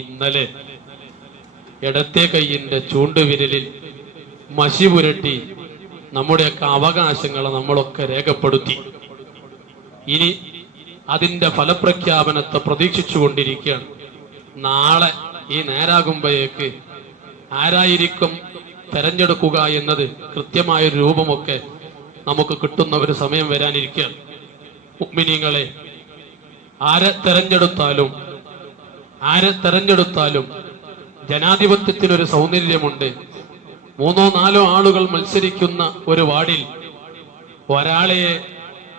ഇന്നലെ ഇടത്തെ കൈയിന്റെ ചൂണ്ടുവിരലിൽ മഷി പുരട്ടി നമ്മുടെയൊക്കെ അവകാശങ്ങളെ നമ്മളൊക്കെ രേഖപ്പെടുത്തി. ഇനി അതിന്റെ ഫലപ്രഖ്യാപനത്തെ പ്രതീക്ഷിച്ചുകൊണ്ടിരിക്കുകയാണ്. നാളെ ഈ നേരാകുമ്പോഴേക്ക് ആരായിരിക്കും തെരഞ്ഞെടുക്കുക എന്നത് കൃത്യമായൊരു രൂപമൊക്കെ നമുക്ക് കിട്ടുന്ന ഒരു സമയം വരാനിരിക്കുകയാണ്. മുഅ്മിനീങ്ങളെ, ആരെ തെരഞ്ഞെടുത്താലും ജനാധിപത്യത്തിനൊരു സൗന്ദര്യമുണ്ട്. 3-4 ആളുകൾ മത്സരിക്കുന്ന ഒരു വാർഡിൽ ഒരാളെ,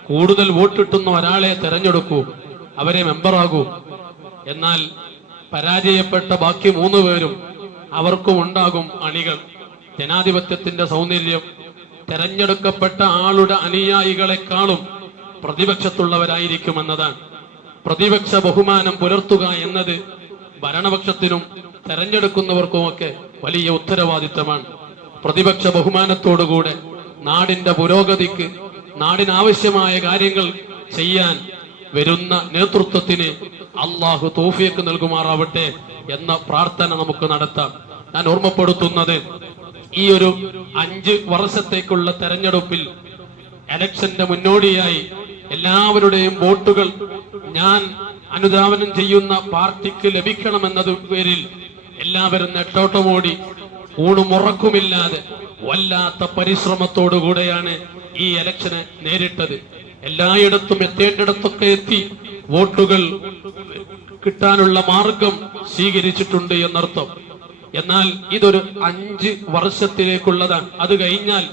കൂടുതൽ വോട്ടിട്ടുന്ന ഒരാളെ തെരഞ്ഞെടുക്കൂ, അവരെ മെമ്പറാകൂ. എന്നാൽ പരാജയപ്പെട്ട ബാക്കി 3 പേരും അവർക്കും ഉണ്ടാകും അണികൾ. ജനാധിപത്യത്തിന്റെ സൗന്ദര്യം തെരഞ്ഞെടുക്കപ്പെട്ട ആളുടെ അനുയായികളെക്കാളും പ്രതിപക്ഷത്തുള്ളവരായിരിക്കുമെന്നതാണ്. പ്രതിപക്ഷ ബഹുമാനം പുലർത്തുക എന്നത് ഭരണപക്ഷത്തിനും തെരഞ്ഞെടുക്കുന്നവർക്കുമൊക്കെ വലിയ ഉത്തരവാദിത്തമാണ്. പ്രതിപക്ഷ ബഹുമാനത്തോടുകൂടെ നാടിന്റെ പുരോഗതിക്ക്, നാടിനാവശ്യമായ കാര്യങ്ങൾ ചെയ്യാൻ വരുന്ന നേതൃത്വത്തിന് അള്ളാഹു തൗഫീഖ് നൽകുമാറാവട്ടെ എന്ന പ്രാർത്ഥന നമുക്ക് നടത്താം. ഞാൻ ഓർമ്മപ്പെടുത്തുന്നത്, ഈ ഒരു 5 വർഷത്തേക്കുള്ള തെരഞ്ഞെടുപ്പിൽ എലക്ഷന്റെ മുന്നോടിയായി എല്ലാവരുടെയും വോട്ടുകൾ ഞാൻ അനുധാവനം ചെയ്യുന്ന പാർട്ടിക്ക് ലഭിക്കണമെന്നത് പേരിൽ എല്ലാവരും നെട്ടോട്ടമോടി ഊണുമുറക്കുമില്ലാതെ വല്ലാത്ത പരിശ്രമത്തോടുകൂടെയാണ് ഈ എലക്ഷനെ നേരിട്ടത്. എല്ലായിടത്തും എത്തേണ്ടിടത്തൊക്കെ എത്തി വോട്ടുകൾ കിട്ടാനുള്ള മാർഗം സ്വീകരിച്ചിട്ടുണ്ട് എന്നർത്ഥം. എന്നാൽ ഇതൊരു 5 വർഷത്തിലേക്കുള്ളതാണ്. അത് കഴിഞ്ഞാൽ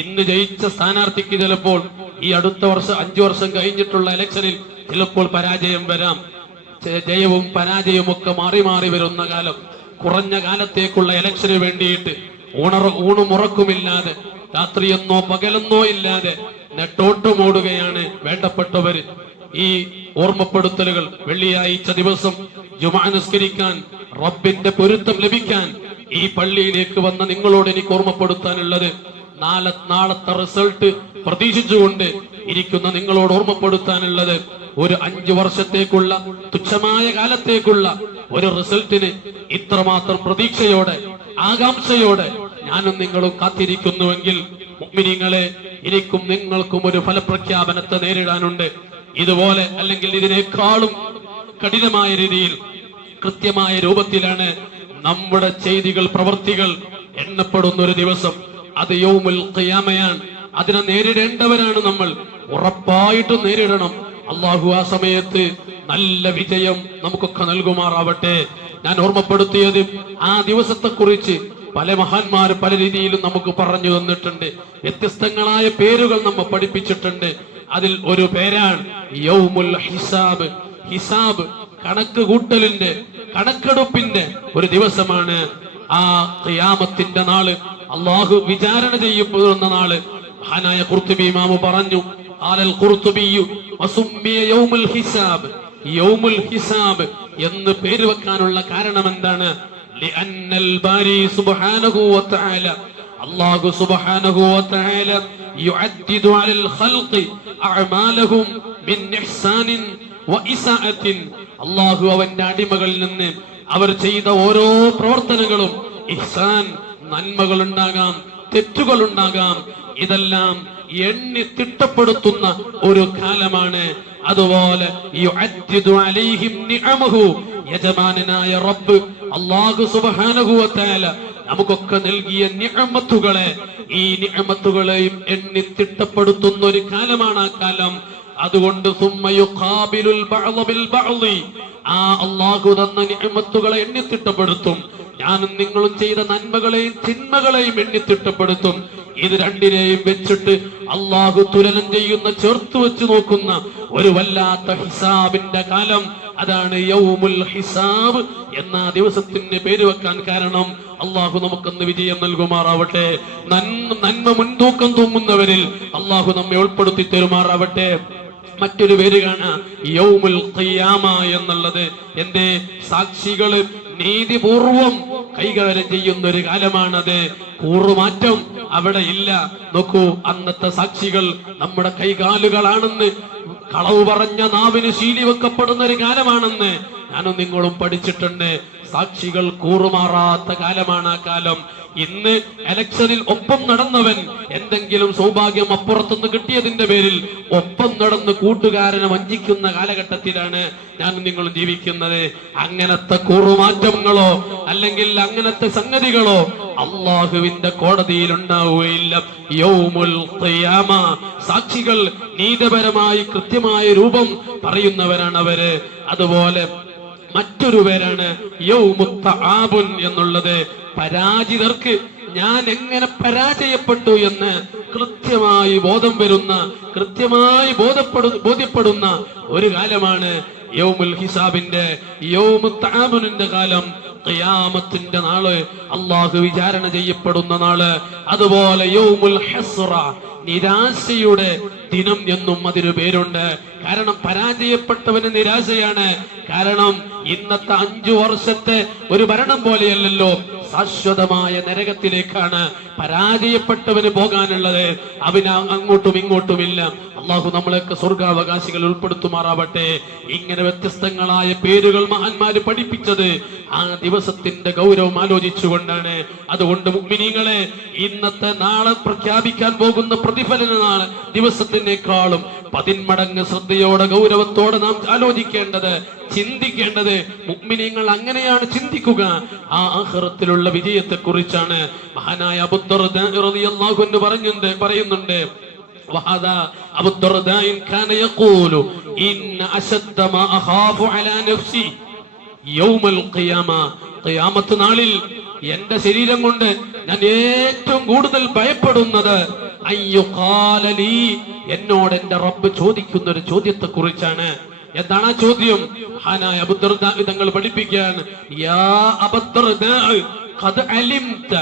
ഇന്ന് ജയിച്ച സ്ഥാനാർത്ഥിക്ക് ചിലപ്പോൾ ഈ അടുത്ത വർഷം 5 വർഷം കഴിഞ്ഞിട്ടുള്ള ഇലക്ഷനിൽ ചിലപ്പോൾ പരാജയം വരാം. ജയവും പരാജയവും ഒക്കെ മാറി മാറി വരുന്ന കാലം. കുറഞ്ഞ കാലത്തേക്കുള്ള ഇലക്ഷന് വേണ്ടിയിട്ട് ഊണുമുറക്കുമില്ലാതെ രാത്രിയെന്നോ പകലെന്നോ ഇല്ലാതെ നെട്ടോട്ടമോടുകയാണ് വേണ്ടപ്പെട്ടവര്. ഈ ഓർമ്മപ്പെടുത്തലുകൾ വെള്ളിയാഴ്ച ദിവസം ജുമാ നിസ്കരിക്കാൻ, റബ്ബിന്റെ പൊരുത്തം ലഭിക്കാൻ ഈ പള്ളിയിലേക്ക് വന്ന നിങ്ങളോട് എനിക്ക് ഓർമ്മപ്പെടുത്താനുള്ളത്, നാളത്തെ റിസൾട്ട് പ്രതീക്ഷിച്ചുകൊണ്ട് ഇരിക്കുന്ന നിങ്ങളോട് ഓർമ്മപ്പെടുത്താനുള്ളത്, ഒരു 5 വർഷത്തേക്കുള്ള തുച്ഛമായ കാലത്തേക്കുള്ള ഒരു റിസൾട്ടിന് ഇത്രമാത്രം പ്രതീക്ഷയോടെ, ആകാംക്ഷയോടെ ഞാനും നിങ്ങളും കാത്തിരിക്കുന്നുവെങ്കിൽ, മുഅ്മിനീങ്ങളെ, എനിക്കും നിങ്ങൾക്കും ഒരു ഫലപ്രഖ്യാപനത്തെ നേരിടാനുണ്ട്. ഇതുപോലെ അല്ലെങ്കിൽ ഇതിനേക്കാളും കഠിനമായ രീതിയിൽ, കൃത്യമായ രൂപത്തിലാണ് നമ്മുടെ ചെയ്തികൾ, പ്രവൃത്തികൾ എണ്ണപ്പെടുന്ന ഒരു ദിവസം. അത് യൗമുൽ ഖിയാമയാണ്. അതിനെ നേരിടേണ്ടവരാണ് നമ്മൾ. ഉറപ്പായിട്ടും നേരിടണം. അള്ളാഹു ആ സമയത്ത് നല്ല വിജയം നമുക്കൊക്കെ നൽകുമാറാവട്ടെ. ഞാൻ ഓർമ്മപ്പെടുത്തിയത്, ആ ദിവസത്തെക്കുറിച്ച് പല മഹാന്മാർ പല രീതിയിലും നമുക്ക് പറഞ്ഞു തന്നിട്ടുണ്ട്. വ്യത്യസ്തങ്ങളായ പേരുകൾ നമ്മെ പഠിപ്പിച്ചിട്ടുണ്ട്. അതിൽ ഒരു പേരാണ് യൗമുൽ ഹിസാബ്. ഹിസാബ്, കണക്ക് കൂട്ടലിന്റെ, കണക്കെടുപ്പിന്റെ ഒരു ദിവസമാണ് ആ ഖിയാമത്തിന്റെ നാള്. അള്ളാഹു വിചാരണ ചെയ്യപ്പെടുന്ന നാള്. മഹാനായ ഖുർത്തുബി ഇമാമു പറഞ്ഞു, ഖാലൽ ഖുർത്തുബിയു വസുമ്മിയ യൗമുൽ ഹിസാബ്. യൗമുൽ ഹിസാബ് എന്ന് പേര് വെക്കാനുള്ള കാരണം എന്താണ്? ലിഅന്നൽ ബാരി സുബ്ഹാനഹു വതആല, അല്ലാഹു സുബ്ഹാനഹു വതആല യുഅദ്ദിദു അലൽ ഖൽഖി അഅമാലഹും മിൻ ഇഹ്സാനിൻ വഇസാഅത്തിൻ. അല്ലാഹു അവന്റെ അടിമകളിൽ നിന്ന് അവർ ചെയ്ത ഓരോ പ്രവർത്തനങ്ങളും, ഇഹ്സാൻ, നന്മകൾ ഉണ്ടാകാം, തെറ്റുകൾ ഉണ്ടാകാം, ഇതെല്ലാം എണ്ണി തിട്ടപ്പെടുത്തുന്ന ഒരു കാലമാണ്. അതുപോലെ യുഅദ്ദിദു അലൈഹിം നിഅമഹു, യജമാനനായ റബ്ബ് അല്ലാഹു സുബ്ഹാനഹു വതആല നമുക്കൊക്കെ നൽകിയ നിഅമത്തുകളെ, ഈ നിഅമത്തുകളെയും എണ്ണി തിട്ടപ്പെടുത്തുന്ന ഒരു കാലമാണ് ആ കാലം. അതുകൊണ്ട് സുമ്മ യുഖാബിലുൽ ബഅദ ബിൽ ബഅദി, ആ അല്ലാഹു തന്ന നിഅമത്തുകളെ എണ്ണി തിട്ടപ്പെടുത്തും. ഞാനും നിങ്ങളും ചെയ്ത നന്മകളെയും തിന്മകളെയും എണ്ണി തിട്ടപ്പെടുത്തും. ഇത് രണ്ടിനെയും വെച്ചിട്ട് അള്ളാഹു തുലനം ചെയ്യുന്ന, ചേർത്ത് വെച്ച് നോക്കുന്ന ഒരു വല്ലാത്ത ഹിസാബിന്റെ കാലം. അതാണ് യൗമുൽ ഹിസാബ് എന്ന ദിവസത്തിന് പേര് വെക്കാൻ കാരണം. അള്ളാഹു നമുക്കൊന്ന് വിജയം നൽകുമാറാവട്ടെ. നന്മ മുൻതൂക്കം തൂങ്ങുന്നവരിൽ അള്ളാഹു നമ്മെ ഉൾപ്പെടുത്തി തരുമാറാവട്ടെ. മറ്റൊരു പേര് കാണാം യൗമുൽ ഖിയാമ എന്നുള്ളത്. എന്റെ സാക്ഷികള് നീതിപൂർവം കൈകാര്യം ചെയ്യുന്ന ഒരു കാലമാണത്. കൂറുമാറ്റം അവിടെ ഇല്ല. നോക്കൂ, അന്നത്തെ സാക്ഷികൾ നമ്മുടെ കൈകാലുകളാണെന്ന്, കളവ് പറഞ്ഞ നാവിന് ശീലി വെക്കപ്പെടുന്ന ഒരു കാലമാണെന്ന് ഞാനും നിങ്ങളും പഠിച്ചിട്ടുണ്ട്. സാക്ഷികൾ കൂറുമാറാത്ത കാലമാണ് ആ കാലം. ഇന്ന് ഇലക്ഷനിൽ ഒപ്പം നടന്നവൻ എന്തെങ്കിലും സൗഭാഗ്യം അപ്പുറത്തുനിന്ന് കിട്ടിയതിന്റെ പേരിൽ ഒപ്പം നടന്ന് കൂട്ടുകാരനെ വഞ്ചിക്കുന്ന കാലഘട്ടത്തിലാണ് ഞാൻ നിങ്ങളും ജീവിക്കുന്നത്. അങ്ങനത്തെ കൂറുമാറ്റങ്ങളോ അല്ലെങ്കിൽ അങ്ങനത്തെ സംഗതികളോ അള്ളാഹുവിന്റെ കോടതിയിൽ ഉണ്ടാവുകയില്ല. യൗമുൽ ഖിയാമ സാക്ഷികൾ നീതിപരമായി കൃത്യമായ രൂപം പറയുന്നവരാണ് അവര്. അതുപോലെ മറ്റൊരു പേരാണ് യൗമുൽ തആബുൻ എന്നുള്ളത്. പരാജിതർക്ക് ഞാൻ എങ്ങനെ പരാജയപ്പെട്ടു എന്ന് കൃത്യമായി ബോധം വരുന്ന, കൃത്യമായി ബോധ്യപ്പെടുന്ന ഒരു കാലമാണ് യൗമുൽ ഹിസാബിന്റെ, യൗമുൽ തആബുനിന്റെ കാലം. ഖിയാമത്തിന്റെ നാള്, അള്ളാഹു വിചാരണ ചെയ്യപ്പെടുന്ന നാള്. അതുപോലെ യൗമുൽ ഹസ്റ, നിരാശയുടെ ദിനം എന്നും അതിന് പേരുണ്ട്. കാരണം പരാജയപ്പെട്ടവന് നിരാശയാണ്. കാരണം ഇന്നത്തെ 5 വർഷത്തെ ഒരു ഭരണം പോലെയല്ലല്ലോ, ശാശ്വതമായ നരകത്തിലേക്കാണ് പരാജയപ്പെട്ടവന് പോകാനുള്ളത്. അവന് അങ്ങോട്ടും ഇങ്ങോട്ടുമില്ല. അള്ളാഹു നമ്മളെയൊക്കെ സ്വർഗാവകാശികൾ ഉൾപ്പെടുത്തുമാറാവട്ടെ. ഇങ്ങനെ വ്യത്യസ്തങ്ങളായ പേരുകൾ മഹാന്മാര് പഠിപ്പിച്ചത് ആ ദിവസത്തിന്റെ ഗൗരവം ആലോചിച്ചുകൊണ്ടാണ്. അതുകൊണ്ട് മുഅ്മിനീങ്ങളെ, ഇന്നത്തെ നാളെ പ്രഖ്യാപിക്കാൻ പോകുന്ന പ്രതിഫലന ദിവസത്തിനേക്കാളും 10 മടങ്ങ് ശ്രദ്ധയോടെ ഗൗരവത്തോടെ നാം ആലോചിക്കേണ്ടത്, ചിന്തിക്കേണ്ടത്, മുഅ്മിനീങ്ങൾ അങ്ങനെയാണ് ചിന്തിക്കുക. ആ ആഖിറത്തിലുള്ള വിജയത്തെ കുറിച്ചാണ്. മഹാനായ അബൂ ദർദാ റളിയല്ലാഹു അൻഹു പറയുന്നുണ്ട്, وهذا أبو الدرداء كان يقول إن أشد ما أخاف على نفسي يوم القيامة. ഖിയാമത്ത് നാളിൽ എന്റെ ശരീരം കൊണ്ട് ഞാൻ ഏറ്റവും കൂടുതൽ ഭയപ്പെടുന്നത് അയ്യുഖാലലി, എന്നോട് എന്റെ റബ്ബ് ചോദിക്കുന്ന ഒരു ചോദ്യത്തെ കുറിച്ചാണ്. എന്താണ് ആ ചോദ്യം? മഹാനായ അബൂ ദർദാ തങ്ങൾ പഠിപ്പിക്കുകയാണ്, യാ അബൂ ദർദാ ഖദ് അലിംത,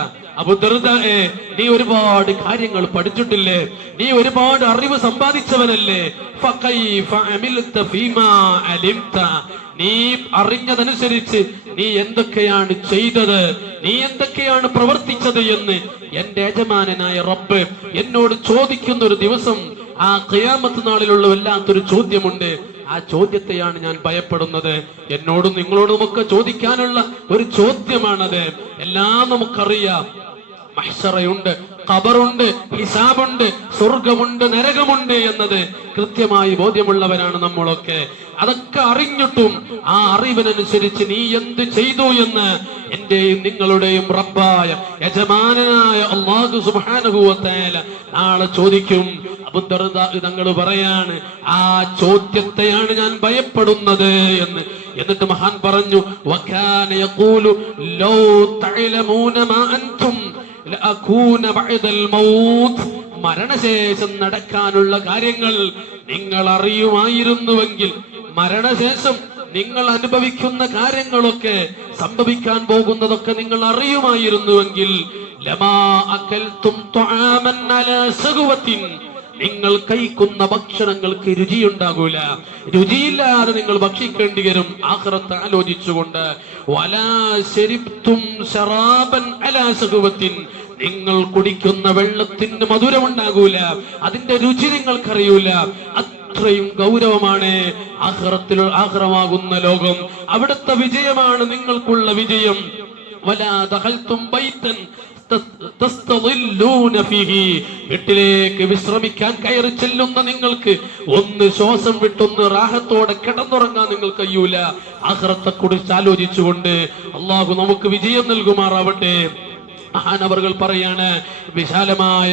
അബൂ ദർദായെ, നീ ഒരുപാട് കാര്യങ്ങൾ പഠിച്ചിട്ടില്ലേ, നീ ഒരുപാട് അറിവ് സമ്പാദിച്ചവനല്ലേ, ഫകൈഫ അമിൽത ഫീമാ അലിംത, നീ അറിഞ്ഞതനുസരിച്ച് നീ എന്തൊക്കെയാണ് ചെയ്തത്, നീ എന്തൊക്കെയാണ് പ്രവർത്തിച്ചത് എന്ന് എന്റെ യജമാനനായ റബ്ബ് എന്നോട് ചോദിക്കുന്ന ഒരു ദിവസം, ആ ഖിയാമത്ത് നാളിലുള്ള വല്ലാത്തൊരു ചോദ്യമുണ്ട്. ആ ചോദ്യത്തെയാണ് ഞാൻ ഭയപ്പെടുന്നത്. എന്നോടും നിങ്ങളോടുമൊക്കെ ചോദിക്കാനുള്ള ഒരു ചോദ്യമാണത്. എല്ലാം നമുക്കറിയാം. മഹ്ശറയുണ്ട്, ഖബറുണ്ട്, ഹിസാബുണ്ട്, സ്വർഗമുണ്ട്, നരകമുണ്ട് എന്നത് കൃത്യമായി ബോധ്യമുള്ളവരാണ് നമ്മളൊക്കെ. അതൊക്കെ അറിഞ്ഞിട്ടും ആ അറിവിനനുസരിച്ച് നീ എന്ത് ചെയ്തു എന്ന് എന്റെയും നിങ്ങളുടെയും റബ്ബായ യജമാനനായ അല്ലാഹു സുബ്ഹാനഹു വ തആല നാളെ ചോദിക്കും. അബൂ ദർദാ തങ്ങൾ പറയാണ്, ആ ചോദ്യത്തെയാണ് ഞാൻ ഭയപ്പെടുന്നത് എന്ന്. എന്നിട്ട് മഹാൻ പറഞ്ഞു, വകാന യഖൂലു ലൗ തഅലമൂന മാ അൻതും ലഅകൂന ബഅദൽ മൗത്ത്, മരണശേഷം നടക്കാനുള്ള കാര്യങ്ങൾ നിങ്ങൾ അറിയുമായിരുന്നുവെങ്കിൽ, മരണശേഷം നിങ്ങൾ അനുഭവിക്കുന്ന കാര്യങ്ങളൊക്കെ, സംഭവിക്കാൻ പോകുന്നതൊക്കെ നിങ്ങൾ അറിയുമായിരുന്നുവെങ്കിൽ, ലമാ അകൽതും തുആമൻ അലാ സഗ്വത്തിൻ, നിങ്ങൾ കഴിക്കുന്ന ഭക്ഷണങ്ങൾക്ക് രുചിയുണ്ടാകൂല, രുചിയില്ലാതെ നിങ്ങൾ ഭക്ഷിക്കേണ്ടി വരും ആഖിറത്ത് ആലോചിച്ചുകൊണ്ട്. വലാ ശരിബ്തും ശറാബൻ അലാ സഗ്വത്തിൻ, നിങ്ങൾ കുടിക്കുന്ന വെള്ളത്തിന് മധുരമുണ്ടാകൂല, അതിന്റെ രുചി നിങ്ങൾക്കറിയൂല. അത്രയും ഗൗരവമാണ് ആഖിറമാകുന്ന ലോകം. അവിടുത്തെ വിജയമാണ് നിങ്ങൾക്കുള്ള വിജയം. വലാ ദഖൽതും ബൈതൻ വീട്ടിലേക്ക് വിശ്രമിക്കാൻ കയറി ചെല്ലുന്ന നിങ്ങൾക്ക് ഒന്ന് ശ്വാസം വിട്ടൊന്ന് റാഹത്തോടെ കിടന്നുറങ്ങാൻ നിങ്ങൾ കഴിയൂല. ആഖിറത്തെ കുറിച്ച് ആലോചിച്ചുകൊണ്ട് അള്ളാഹു നമുക്ക് വിജയം നൽകുമാറാവട്ടെ. മഹാനവറുകൾ പറയാണ്, വിശാലമായ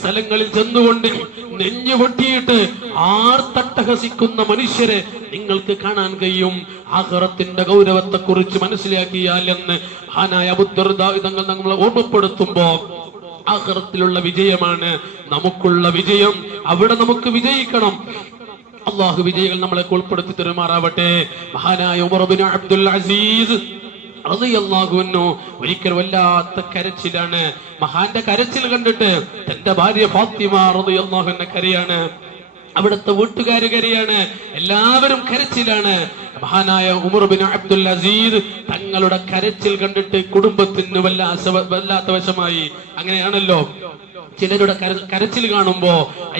സ്ഥലങ്ങളിൽ ചെന്നുകൊണ്ട് നെഞ്ഞു പൊട്ടിയിട്ട് ആർത്തട്ടഹസിക്കുന്ന മനുഷ്യരെ നിങ്ങൾക്ക് കാണാൻ കഴിയും. ആഖിറത്തിന്റെ ഗൗരവത്തെ കുറിച്ച് മനസ്സിലാക്കിയാൽ എന്ന് മഹാനായ അബൂ ദർദാ തങ്ങൾ നമ്മളെ ഓർമ്മപ്പെടുത്തുമ്പോ, ആഖിറത്തിലുള്ള വിജയമാണ് നമുക്കുള്ള വിജയം. അവിടെ നമുക്ക് വിജയിക്കണം. അള്ളാഹു വിജയികൾ നമ്മളെ ഉൾപ്പെടുത്തി തെരുമാറാവട്ടെ. മഹാനായ ഉമർ ഇബ്നു അബ്ദുൽ അസീസ് റളിയല്ലാഹു അൻഹു ഒരിക്കൽ വല്ലാത്ത കരച്ചിലാണ്. മഹാന്റെ കരച്ചിൽ കണ്ടിട്ട് തന്റെ ഭാര്യ ഫാത്തിമ റളിയല്ലാഹു അൻഹ കരയാണ്, അവിടുത്തെ വീട്ടുകാര് കരയാണ്, എല്ലാവരും കരച്ചിലാണ്. മഹാനായ ഉമർ ഇബ്നു അബ്ദുൽ അസീസ് തങ്ങളുടെ കരച്ചിൽ കണ്ടിട്ട് കുടുംബത്തിന് വല്ലാത്ത വശമായി. അങ്ങനെയാണല്ലോ, ചിലരുടെ കരച്ചിൽ കാണുമ്പോ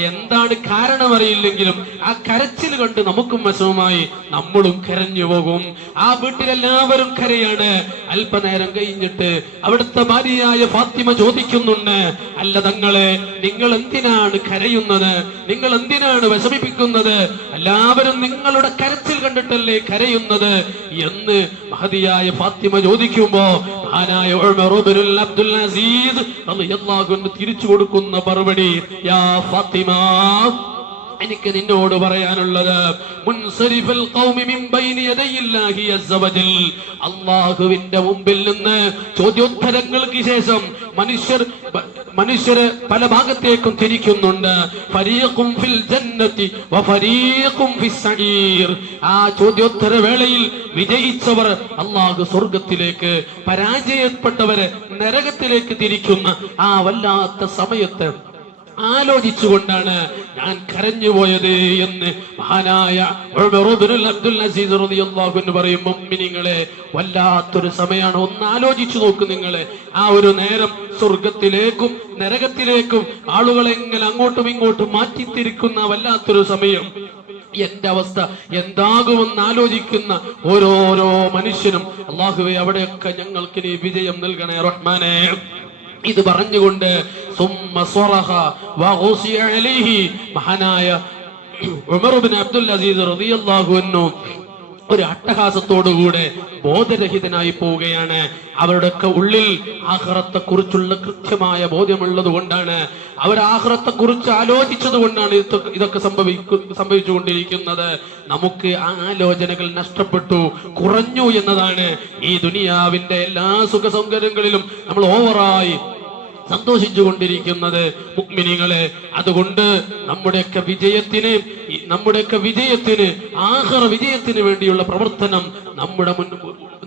എന്താണ് കാരണം അറിയില്ലെങ്കിലും ആ കരച്ചിൽ കണ്ട് നമുക്കും വിഷമമായി നമ്മളും കരഞ്ഞു പോകും. ആ വീട്ടിലെല്ലാവരും കരയാണ്. അല്പനേരം കഴിഞ്ഞിട്ട് അവിടുത്തെ ഭാര്യയായ ഫാത്തിമ ചോദിക്കുന്നുണ്ട്, അല്ല തങ്ങളെ, നിങ്ങൾ എന്തിനാണ് കരയുന്നത്? നിങ്ങൾ എന്തിനാണ് വിഷമിപ്പിക്കുന്നത്? എല്ലാവരും നിങ്ങളുടെ കരച്ചിൽ കണ്ടിട്ടല്ലേ കരയുന്നത് എന്ന് മഹദിയായ ഫാത്തിമ ചോദിക്കുമ്പോ മഹാനായ ഉമർ ഇബ്നുൽ അബ്ദുൽ അസീസ് റളിയല്ലാഹു അൻഹു തിരിച്ചു കൊടുക്കുന്ന മറുപടി, യാ ഫാത്തിമ, എനിക്ക് നിന്നോട് പറയാനുള്ളത്, മുൻസരിഫൽ ഖൗമി മിൻ ബൈനി യദയില്ലാഹി അസ്സ വജൽ, അല്ലാഹുവിന്റെ മുമ്പിൽ നിന്ന് ചോദ്യോത്തരങ്ങൾക്ക് ശേഷം മനുഷ്യര് പല ഭാഗത്തേക്കും തിരിക്കുന്നുണ്ട്. ഫരീഖും ഫിൽ ജന്നതി വഫരീഖും ഫിസ് സഈർ. ആ ചോദ്യോത്തര വേളയിൽ വിജയിച്ചവർ അല്ലാഹു സ്വർഗ്ഗത്തിലേക്ക്, പരാജയപ്പെട്ടവരെ നരകത്തിലേക്ക് തിരിക്കുന്ന ആ വല്ലാത്ത സമയത്ത് ആലോചിച്ചുകൊണ്ടാണ് ഞാൻ കരഞ്ഞുപോയത് എന്ന് മഹാനായ ഉമർ ഇബ്നുൽ അബ്ദുൽ അസീസ് റളിയല്ലാഹു അൻഹു പറയും. മുഅ്മിനീങ്ങളെ, വല്ലാത്തൊരു സമയമാണ്. ഒന്ന് ആലോചിച്ചു നോക്ക് നിങ്ങളെ. ആ ഒരു നേരം സ്വർഗത്തിലേക്കും നരകത്തിലേക്കും ആളുകളെ എങ്ങനെ അങ്ങോട്ടും ഇങ്ങോട്ടും മാറ്റിത്തിരിക്കുന്ന വല്ലാത്തൊരു സമയം. എന്റെ അവസ്ഥ എന്താകുമെന്ന് ആലോചിക്കുന്ന ഓരോരോ മനുഷ്യനും അല്ലാഹുവേ, അവിടെയൊക്കെ ഞങ്ങൾക്ക് നീ വിജയം നൽകണേ റഹ്മാനേ. ഇത് പറഞ്ഞുകൊണ്ട് മഹാനായ ഉമർ ഇബ്നു അബ്ദുൽ അസീസ് റളിയല്ലാഹു അൻഹു ഒരു അട്ടഹാസത്തോടുകൂടെ ബോധരഹിതനായി പോവുകയാണ്. അവരുടെയൊക്കെ ഉള്ളിൽ ആഖിറത്തെ കുറിച്ചുള്ള കൃത്യമായ ബോധ്യമുള്ളത് കൊണ്ടാണ്, അവർ ആഖിറത്തെ കുറിച്ച് ആലോചിച്ചത് കൊണ്ടാണ് ഇതൊക്കെ സംഭവിച്ചുകൊണ്ടിരിക്കുന്നത്. നമുക്ക് ആലോചനകൾ നഷ്ടപ്പെട്ടു, കുറഞ്ഞു എന്നതാണ്. ഈ ദുനിയാവിന്റെ എല്ലാ സുഖ സൗകര്യങ്ങളിലും നമ്മൾ ഓവറായി സന്തോഷിച്ചു കൊണ്ടിരിക്കുന്നത് മുഅ്മിനീങ്ങളെ. അതുകൊണ്ട് നമ്മുടെയൊക്കെ വിജയത്തിന് ആഖിറ വിജയത്തിന് വേണ്ടിയുള്ള പ്രവർത്തനം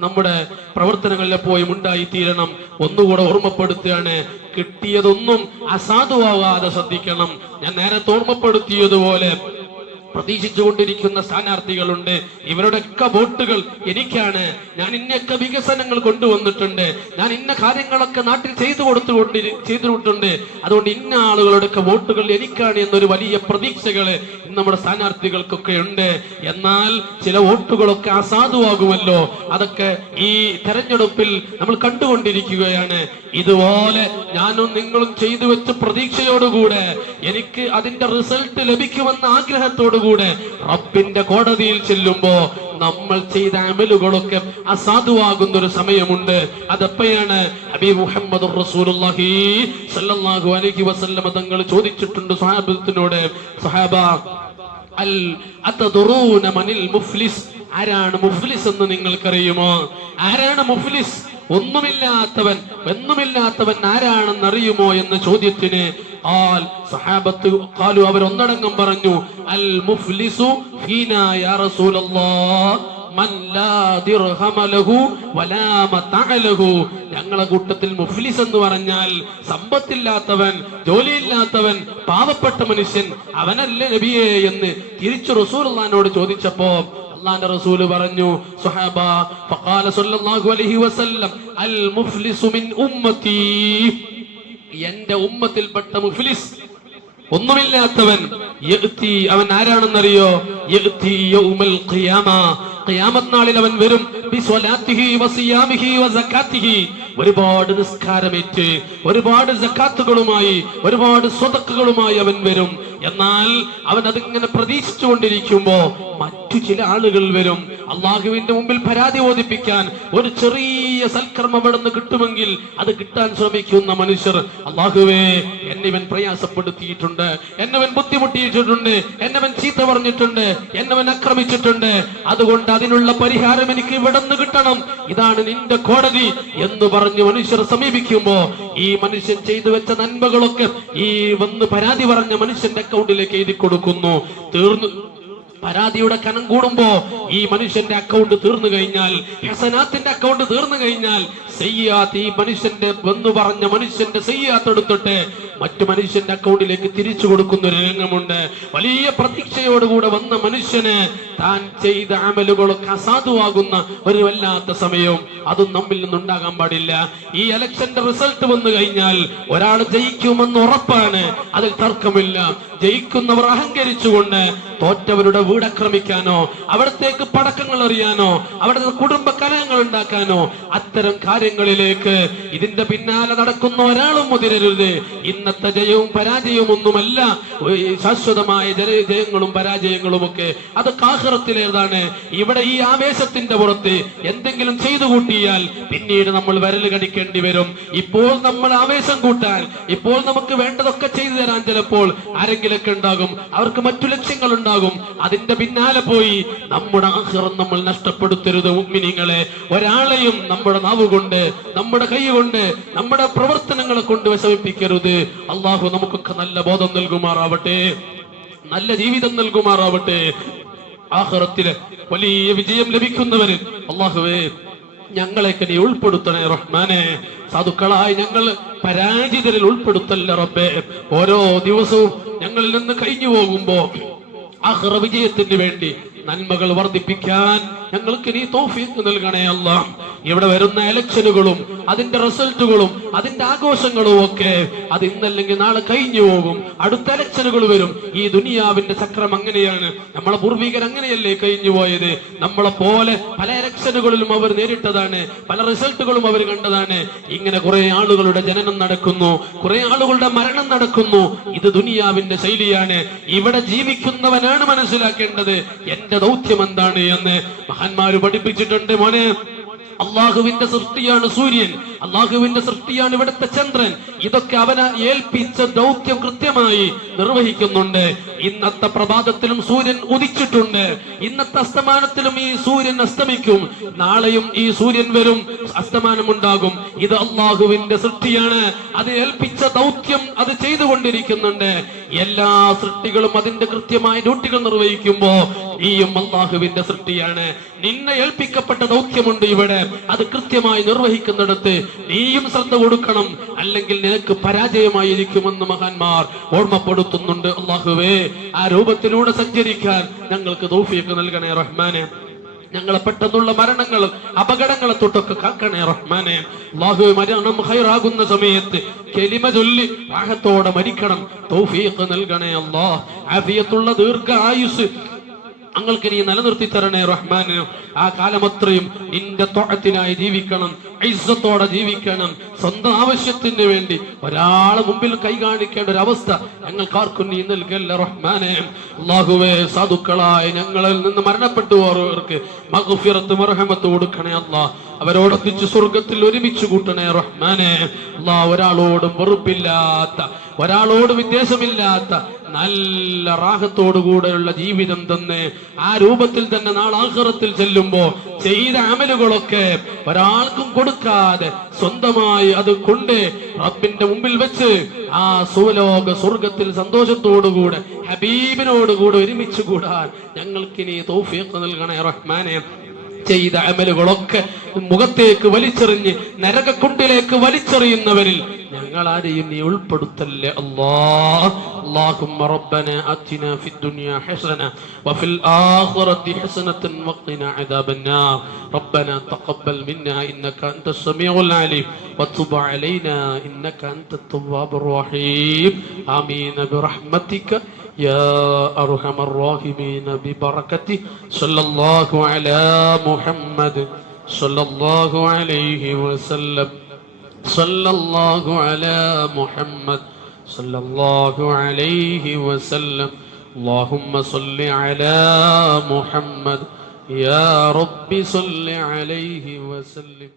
നമ്മുടെ പ്രവർത്തനങ്ങളിൽ എപ്പോഴും ഉണ്ടായിത്തീരണം. ഒന്നുകൂടെ ഓർമ്മപ്പെടുത്തുകയാണ്, കിട്ടിയതൊന്നും അസാധുവാകാതെ ശ്രദ്ധിക്കണം. ഞാൻ നേരത്തെ ഓർമ്മപ്പെടുത്തിയതുപോലെ പ്രതീക്ഷിച്ചുകൊണ്ടിരിക്കുന്ന സ്ഥാനാർത്ഥികളുണ്ട്. ഇവരുടെയൊക്കെ വോട്ടുകൾ എനിക്കാണ്, ഞാൻ ഇന്നൊക്കെ വികസനങ്ങൾ കൊണ്ടുവന്നിട്ടുണ്ട്, ഞാൻ ഇന്ന കാര്യങ്ങളൊക്കെ നാട്ടിൽ ചെയ്തിട്ടുണ്ട്, അതുകൊണ്ട് ഇന്ന ആളുകളുടെയൊക്കെ വോട്ടുകൾ എനിക്കാണ് എന്നൊരു വലിയ പ്രതീക്ഷകള് നമ്മുടെ സ്ഥാനാർത്ഥികൾക്കൊക്കെ ഉണ്ട്. എന്നാൽ ചില വോട്ടുകളൊക്കെ അസാധുവാകുമല്ലോ. അതൊക്കെ ഈ തെരഞ്ഞെടുപ്പിൽ നമ്മൾ കണ്ടുകൊണ്ടിരിക്കുകയാണ്. ഇതുപോലെ ഞാനും നിങ്ങളും ചെയ്തു വെച്ച പ്രതീക്ഷയോടുകൂടെ എനിക്ക് അതിന്റെ റിസൾട്ട് ലഭിക്കുമെന്ന ആഗ്രഹത്തോടുകൂടെ റബ്ബിന്റെ കോടതിയിൽ ചെല്ലുമ്പോ നമ്മൾ ചെയ്ത അമലുകളൊക്കെ അസാധുവാകുന്ന ഒരു സമയമുണ്ട്. അതെപ്പോഴാണ്? ഹബീബ് മുഹമ്മദ് റസൂലുള്ളാഹി സ്വല്ലല്ലാഹു അലൈഹി വസല്ലം തങ്ങൾ ചോദിച്ചിട്ടുണ്ട് സ്വഹാബത്തിനോട്, സ്വഹാബ, അൽ അതദറൂന മനിൽ മുഫ്ലിസ്, ആരാണ് മുഫ്ലിസ് എന്ന് നിങ്ങൾക്കറിയുമോ? ആരാണ് മുഫ്ലിസ്? ഒന്നുമില്ലാത്തവൻ ആരാണെന്ന് അറിയുമോ എന്ന ചോദ്യത്തിന് സഹാബത്ത് അവരൊന്നടങ്കം പറഞ്ഞു, അൽ മുഫ്ലിസു ഫീനാ യാ റസൂലല്ലാഹ് മൻ ലാ ദിർഹമ ലഹു വലാ മതഅ ലഹു. ഞങ്ങളെ കൂട്ടത്തിൽ മുഫ്ലിസ് എന്ന് പറഞ്ഞാൽ സമ്പത്തില്ലാത്തവൻ, ജോലിയില്ലാത്തവൻ, പാവപ്പെട്ട മനുഷ്യൻ, അവനല്ലേ നബിയേ എന്ന് തിരിച്ചു റസൂലുള്ളാഹിനോട് ചോദിച്ചപ്പോ അല്ലാഹുവിന്റെ റസൂല് പറഞ്ഞു, സ്വഹാബ, ഫഖാല സല്ലല്ലാഹു അലൈഹി വസല്ലം, അൽ മുഫ്ലിസു മിൻ ഉമ്മത്തി, എന്റെ ഉമ്മത്തിൽപ്പെട്ട മുഫ്ലിസ്, ഒന്നുമില്ലാത്തവൻ, അവൻ ആരാണെന്നറിയോ? ഖിയാമത്ത് നാളിൽ അവൻ വരും ഒരുപാട് നിസ്കാരമേറ്റ്, ഒരുപാട് സക്കാത്തുകളുമായി, ഒരുപാട് സ്വതക്കുകളുമായി അവൻ വരും. എന്നാൽ അവൻ അതിങ്ങനെ പ്രതീക്ഷിച്ചു കൊണ്ടിരിക്കുമ്പോ മറ്റു ചില ആളുകൾ വരും അള്ളാഹുവിന്റെ മുമ്പിൽ പരാതി ബോധിപ്പിക്കാൻ. ഒരു ചെറിയ സൽക്കർമ്മം അവിടെ നിന്ന് കിട്ടുമെങ്കിൽ അത് കിട്ടാൻ ശ്രമിക്കുന്ന മനുഷ്യർ, അള്ളാഹുവേ, എന്നവൻ പ്രയാസപ്പെടുത്തിയിട്ടുണ്ട്, എന്നവൻ ബുദ്ധിമുട്ടിയിട്ടുണ്ട്, എന്നവൻ ചീത്ത പറഞ്ഞിട്ടുണ്ട്, എന്നവൻ ആക്രമിച്ചിട്ടുണ്ട്, അതുകൊണ്ട് അതിനുള്ള പരിഹാരം എനിക്ക് ഇവിടെ നിന്ന് കിട്ടണം, ഇതാണ് നിന്റെ കോടതി എന്ന് പറഞ്ഞ് മനുഷ്യർ സമീപിക്കുമ്പോ ഈ മനുഷ്യൻ ചെയ്തു വെച്ച നന്മകളൊക്കെ ഈ വന്ന് പരാതി പറഞ്ഞ മനുഷ്യന്റെ അക്കൗണ്ടിലേക്ക് എഴുതി കൊടുക്കുന്നു. തീർന്നു. പരാതിയുടെ കനം കൂടുമ്പോ ഈ മനുഷ്യന്റെ അക്കൗണ്ട് തീർന്നു കഴിഞ്ഞാൽ, ഹസനാത്തിന്റെ അക്കൗണ്ട് തീർന്നു കഴിഞ്ഞാൽ, സയ്യാത്ത്, ഈ മനുഷ്യന്റെ വന്നു പറഞ്ഞ മനുഷ്യന്റെ സയ്യാത്ത് എടുത്തിട്ട് മറ്റു മനുഷ്യന്റെ അക്കൗണ്ടിലേക്ക് തിരിച്ചു കൊടുക്കുന്ന ഒരു രംഗമുണ്ട്. വലിയ പ്രതീക്ഷയോടുകൂടെ വന്ന മനുഷ്യന് താൻ ചെയ്ത അമലുകളൊക്കെ അസാധുവാകുന്ന ഒരു വല്ലാത്ത സമയവും അതും നമ്മിൽ നിന്നുണ്ടാകാൻ പാടില്ല. ഈ ഇലക്ഷന്റെ റിസൾട്ട് വന്നു കഴിഞ്ഞാൽ ഒരാൾ ജയിക്കുമെന്ന് ഉറപ്പാണ്, അതിൽ തർക്കമില്ല. ജയിക്കുന്നവർ അഹങ്കരിച്ചുകൊണ്ട് തോറ്റവരുടെ വീടാക്രമിക്കാനോ അവിടത്തേക്ക് പടക്കങ്ങൾ എറിയാനോ അവിടുത്തെ കുടുംബ കലഹങ്ങൾ ഉണ്ടാക്കാനോ അത്തരം കാര്യങ്ങളിലേക്ക് ഇതിന്റെ പിന്നാലെ നടക്കുന്ന ഒരാളും മുതിരരുത്. ഇന്നത്തെ ജയവും പരാജയവും ഒന്നുമല്ല ശാശ്വതമായ ജയങ്ങളും പരാജയങ്ങളും ഒക്കെ അത് ആഖിറത്തിലേതാണ്. ഇവിടെ ഈ ആവേശത്തിന്റെ പുറത്ത് എന്തെങ്കിലും ചെയ്തു കൂട്ടിയാൽ പിന്നീട് നമ്മൾ വിരൽ കടിക്കേണ്ടി വരും. ഇപ്പോൾ നമ്മൾ ആവേശം കൂട്ടാൻ, ഇപ്പോൾ നമുക്ക് വേണ്ടതൊക്കെ ചെയ്തു തരാൻ ചിലപ്പോൾ ആരെങ്കിലൊക്കെ ഉണ്ടാകും, അവർക്ക് മറ്റു ലക്ഷ്യങ്ങൾ ഉണ്ടാകും. അതിന്റെ പിന്നാലെ പോയി നമ്മുടെ ആഖിറം നമ്മൾ നഷ്ടപ്പെടുത്തരുത് മുഅ്മിനീങ്ങളെ. ഒരാളെയും നമ്മുടെ നാവ് കൊണ്ട്, നമ്മുടെ കൈ കൊണ്ട്, നമ്മുടെ പ്രവർത്തനങ്ങളെ കൊണ്ട് വിഷമിപ്പിക്കരുത്. അള്ളാഹു നമുക്കൊക്കെ നല്ല ബോധം നൽകുമാറാവട്ടെ, നല്ല ജീവിതം നൽകുമാറാവട്ടെ. ആഖിറത്തിലെ വലിയ വിജയം ലഭിക്കുന്നവരിൽ അള്ളാഹുവേ ഞങ്ങളെയൊക്കെ നീ ഉൾപ്പെടുത്തണേ റഹ്മാനെ. സാധുക്കളായി ഞങ്ങൾ പരാജിതരിൽ ഉൾപ്പെടുത്തല്ല റബ്ബേ. ഓരോ ദിവസവും ഞങ്ങളിൽ നിന്ന് കഴിഞ്ഞു പോകുമ്പോ ആഖിറ വിജയത്തിന് വേണ്ടി നന്മകൾ വർദ്ധിപ്പിക്കാൻ ഞങ്ങൾക്ക് നീ തൗഫീഖ് നൽകണേ അല്ലാഹ്. ഇവിടെ വരുന്ന ഇലക്ഷനുകളും അതിന്റെ റിസൾട്ടുകളും അതിന്റെ ആഘോഷങ്ങളും ഒക്കെ അത് ഇന്നല്ലെങ്കിൽ നാളെ കഴിഞ്ഞു പോകും. അടുത്ത ഇലക്ഷനുകൾ വരും. ഈ ദുനിയാവിന്റെ ചക്രം അങ്ങനെയാണ്. നമ്മളെ പൂർവികർ അങ്ങനെയല്ലേ കഴിഞ്ഞു പോയത്. നമ്മളെ പോലെ പല ഇലക്ഷനുകളിലും അവർ നേരിട്ടതാണ്, പല റിസൾട്ടുകളും അവർ കണ്ടതാണ്. ഇങ്ങനെ കുറെ ആളുകളുടെ ജനനം നടക്കുന്നു, കുറെ ആളുകളുടെ മരണം നടക്കുന്നു. ഇത് ദുനിയാവിന്റെ ശൈലിയാണ്. ഇവിടെ ജീവിക്കുന്നവനാണ് മനസ്സിലാക്കേണ്ടത് എന്റെ ദൗത്യം എന്താണ് എന്ന് മഹാന്മാര് പഠിപ്പിച്ചിട്ടുണ്ട്. മോനെ, അള്ളാഹുവിന്റെ സൃഷ്ടിയാണ് സൂര്യൻ, അള്ളാഹുവിന്റെ സൃഷ്ടിയാണ് ഇവിടുത്തെ ചന്ദ്രൻ. ഇതൊക്കെ അവനെ ഏൽപ്പിച്ച ദൗത്യം കൃത്യമായി നിർവഹിക്കുന്നുണ്ട്. ഇന്നത്തെ പ്രഭാതത്തിലും സൂര്യൻ ഉദിച്ചിട്ടുണ്ട്, ഇന്നത്തെ അസ്തമാനത്തിലും ഈ സൂര്യൻ അസ്തമിക്കും, നാളെയും ഈ സൂര്യൻ വരും, അസ്തമാനമുണ്ടാകും. ഇത് അള്ളാഹുവിന്റെ സൃഷ്ടിയാണ്. അത് ഏൽപ്പിച്ച ദൗത്യം അത് ചെയ്തുകൊണ്ടിരിക്കുന്നുണ്ട്. എല്ലാ സൃഷ്ടികളും അതിന്റെ കൃത്യമായ ഡ്യൂട്ടികൾ നിർവഹിക്കുമ്പോ നീയും അള്ളാഹുവിന്റെ സൃഷ്ടിയാണ്. നിന്നെ ഏൽപ്പിക്കപ്പെട്ട ദൗത്യമുണ്ട് ഇവിടെ, അത് കൃത്യമായി നിർവഹിക്കുന്നിടത്ത് നീയും ശ്രദ്ധ കൊടുക്കണം, അല്ലെങ്കിൽ നിനക്ക് പരാജയമായിരിക്കുമെന്ന് മഹാന്മാർ ഓർമ്മപ്പെടുത്തുന്നുണ്ട്. അള്ളാഹുവേ, ആ രൂപത്തിലൂടെ സഞ്ചരിക്കാൻ ഞങ്ങൾക്ക് തൗഫീഖ് നൽകണേ റഹ്മാനെ. ഞങ്ങളെ പെട്ടെന്നുള്ള മരണങ്ങളും അപകടങ്ങളെ തൊട്ടൊക്കെ കാക്കണേ റഹ്മാനെ. അല്ലാഹു മരണം ഖൈറാകുന്ന സമയത്ത് കലിമ ചൊല്ലി റാഹത്തോടെ മരിക്കണം തൗഫീഖ് നൽകണേ അല്ലാഹ്. ആഫിയത്തുള്ള ദീർഘ ആയുസ് ഞങ്ങൾക്ക് നീ നിലനിർത്തി തരണേ റഹ്മാനെ. ആ കാലമത്രയും നിന്റെ ത്വഅത്തിനായി ജീവിക്കണം, ഇസ്സത്തോടെ ജീവിക്കണം. സ്വന്തം ആവശ്യത്തിന് വേണ്ടി ഒരാളെ മുമ്പിൽ കൈ കാണിക്കേണ്ട ഒരു അവസ്ഥ ഞങ്ങൾക്കാർക്കും നീ നൽകല്ല റഹ്മാനെ. അല്ലാഹുവേ, സാധുക്കളായി ഞങ്ങളിൽ നിന്ന് മരണപ്പെട്ടു പോയവർക്ക് മഗ്ഫിറത്ത് മർഹമത്ത് കൊടുക്കണേ അല്ലാഹ്. അവരോടൊന്നിച്ച് സ്വർഗത്തിൽ ഒരുമിച്ച് കൂട്ടണേ റഹ്മാനെ. അല്ലാഹ്, ഒരാളോടും വെറുപ്പില്ലാത്ത, ഒരാളോട് വിദ്വേഷമില്ലാത്ത നല്ല റാഹത്തോടുകൂടെയുള്ള ജീവിതം തന്നെ ആ രൂപത്തിൽ തന്നെ നാളെ ആഖിറത്തിൽ ചെല്ലുമ്പോ ചെയ്ത അമലുകളൊക്കെ ഒരാൾക്കും കൊടുക്കാതെ സ്വന്തമായി അത് കൊണ്ട് റബ്ബിന്റെ മുമ്പിൽ വെച്ച് ആ സുലോക സ്വർഗത്തിൽ സന്തോഷത്തോടുകൂടെ ഹബീബിനോടുകൂടെ ഒരുമിച്ച് കൂടാൻ ഞങ്ങൾക്ക് നീ തൗഫീഖ് നൽകണേ റഹ്മാനെ. ചെയ്ത അമലുകളൊക്കെ മുഖത്തേക്ക് വലിച്ചെറിഞ്ഞ് നരകക്കുണ്ടിലേക്ക് വലിച്ചെറിയുന്നവരിൽ ഞങ്ങൾ ആരെയും നീ ഉൾപ്പെടുത്തല്ലേ അല്ലാഹ്. اللهم ربنا آتنا في الدنيا حسنة وفي الآخرة حسنة وقنا عذاب النار. ربنا تقبل منا إنك أنت السميع العليم وتب علينا إنك أنت التواب الرحيم. آمين برحمتك يا أرحم الراحمين ببركته. صلى الله على محمد صلى الله عليه وسلم. صلى الله على محمد صلى الله عليه وسلم. اللهم صل على محمد يا رب صل عليه وسلم.